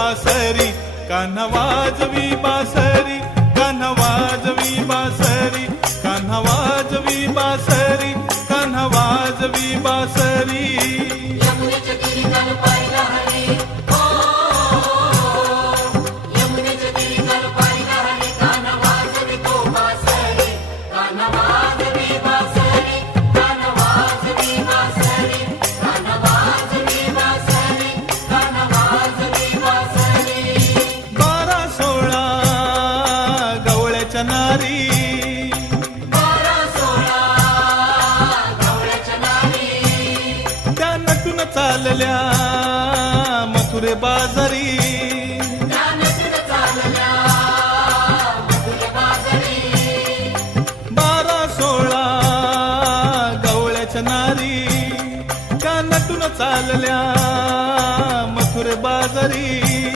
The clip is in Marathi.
बासरी कान्हा वाजवी बासरी, कान्हा वाजवी बासरी, कान्हा वाजवी बासरी, कान्हा वाजवी बासरी। यमुनेच्या तीरी कान पाहिला हरी, हो यमुनेच्या तीरी कान पाहिला हरी, कान्हा वाजवी तो बासरी, कान्हा वाजवी बासरी, कान्हा वाजवी बासरी, कान्हा वाजवी बासरी, कान्हा वाजवी बासरी। 12-16 गवळ्याच्या नारी, 12-16 गवळ्याच्या नारी, त्या नटून चालल्या मथुरे बाजारी,